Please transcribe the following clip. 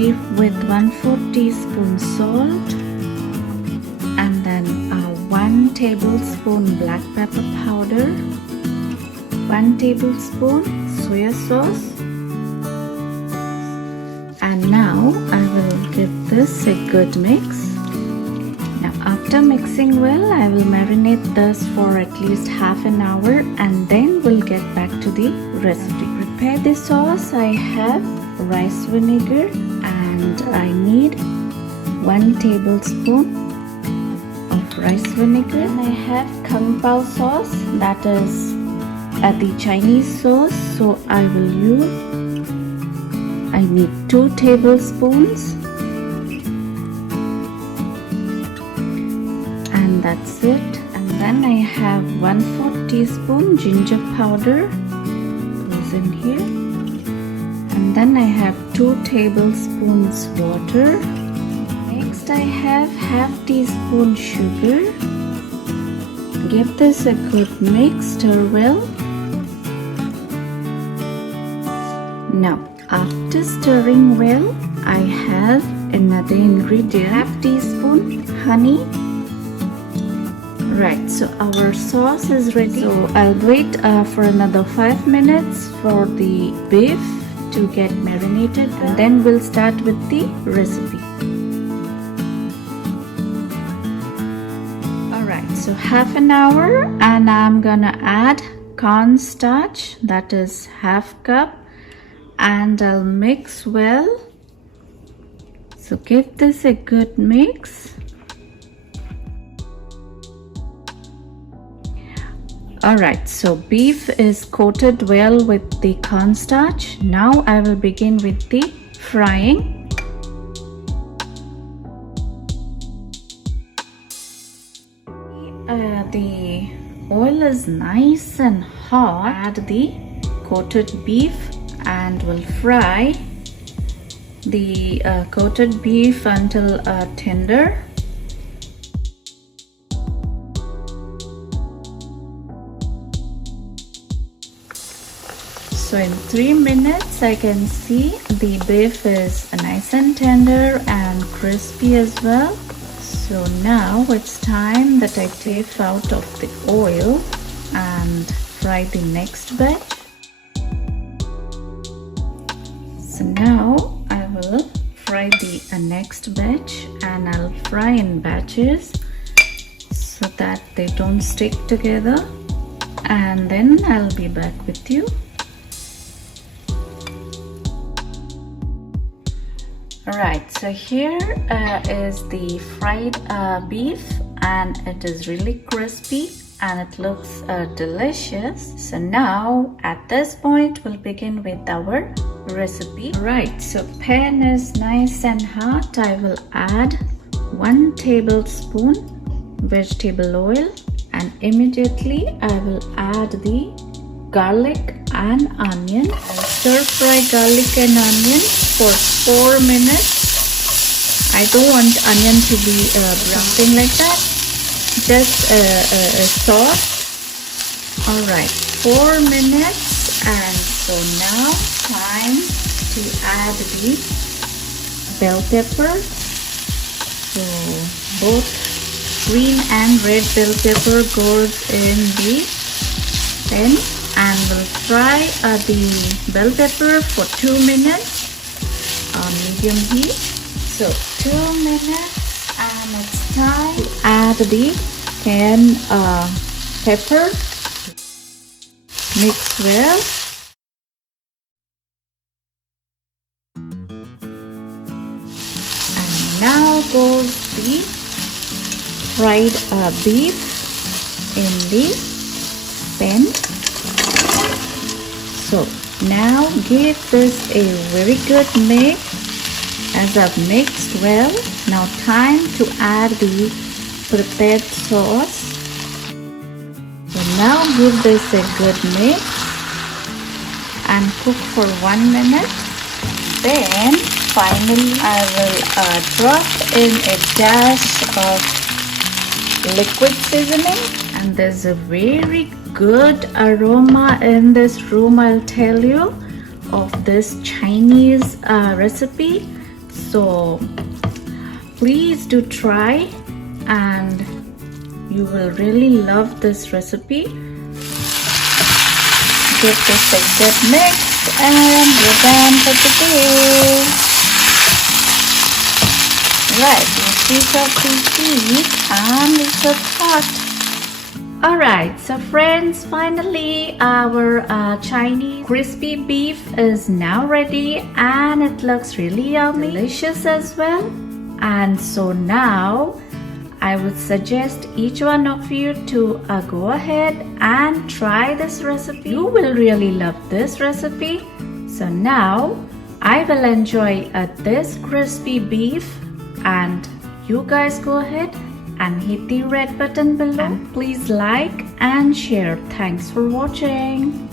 beef with 1/4 teaspoon salt, and then 1 tablespoon black pepper powder, 1 tablespoon soya sauce, and now I will give this a good mix. Now after mixing well, I will marinate this for at least half an hour, and then we'll get back to the recipe. To prepare the sauce, I have rice vinegar, and I need 1 tablespoon of rice vinegar. And I have Kung Pao sauce, that is the Chinese sauce, so I need 2 tablespoons, and that's it. And then I have 1/4 teaspoon ginger powder goes in here, and then I have 2 tablespoons water. Next I have half teaspoon sugar. Give this a good mix, stir well. Now after stirring well, I have another ingredient, half teaspoon honey. Right, so our sauce is ready. So I'll wait for another 5 minutes for the beef to get marinated, and then we'll start with the recipe. Alright, so half an hour, and I'm gonna add cornstarch, that is half cup, and I'll mix well. So give this a good mix. Alright, so beef is coated well with the cornstarch. Now I will begin with the frying. The oil is nice and hot. Add the coated beef and we'll fry the coated beef until tender. So in 3 minutes I can see the beef is nice and tender and crispy as well. So now it's time that I take out of the oil and fry the next batch. So now I will fry the next batch, and I'll fry in batches so that they don't stick together, and then I'll be back with you. Alright, so here is the fried beef, and it is really crispy and it looks delicious. So now at this point we'll begin with our recipe. Right, so pan is nice and hot. I will add 1 tablespoon vegetable oil, and immediately I will add the garlic and onion. I'll stir fry garlic and onion for 4 minutes. I don't want onion to be something like that, just soft. Alright, 4 minutes, and so now time to add the bell pepper. So both green and red bell pepper goes in the pan, and we'll fry the bell pepper for 2 minutes on medium heat. So 2 minutes, and it's time to add the cayenne pepper. Mix well. And now goes the fried beef in the pan. So now give this a very good mix. As I've mixed well, now time to add the prepared sauce. So now give this a good mix and cook for 1 minute. Then finally I will drop in a dash of liquid seasoning, and there's a very good aroma in this room, I'll tell you, of this Chinese recipe. So please do try, and you will really love this recipe. Give this a good mix and we're done for today. Right, let's take off these beef and it's so hot. Alright, so friends, finally our Chinese crispy beef is now ready and it looks really yummy, delicious as well. And so now I would suggest each one of you to go ahead and try this recipe. You will really love this recipe. So now I will enjoy this crispy beef, and you guys go ahead and hit the red button below, and please like and share. Thanks for watching.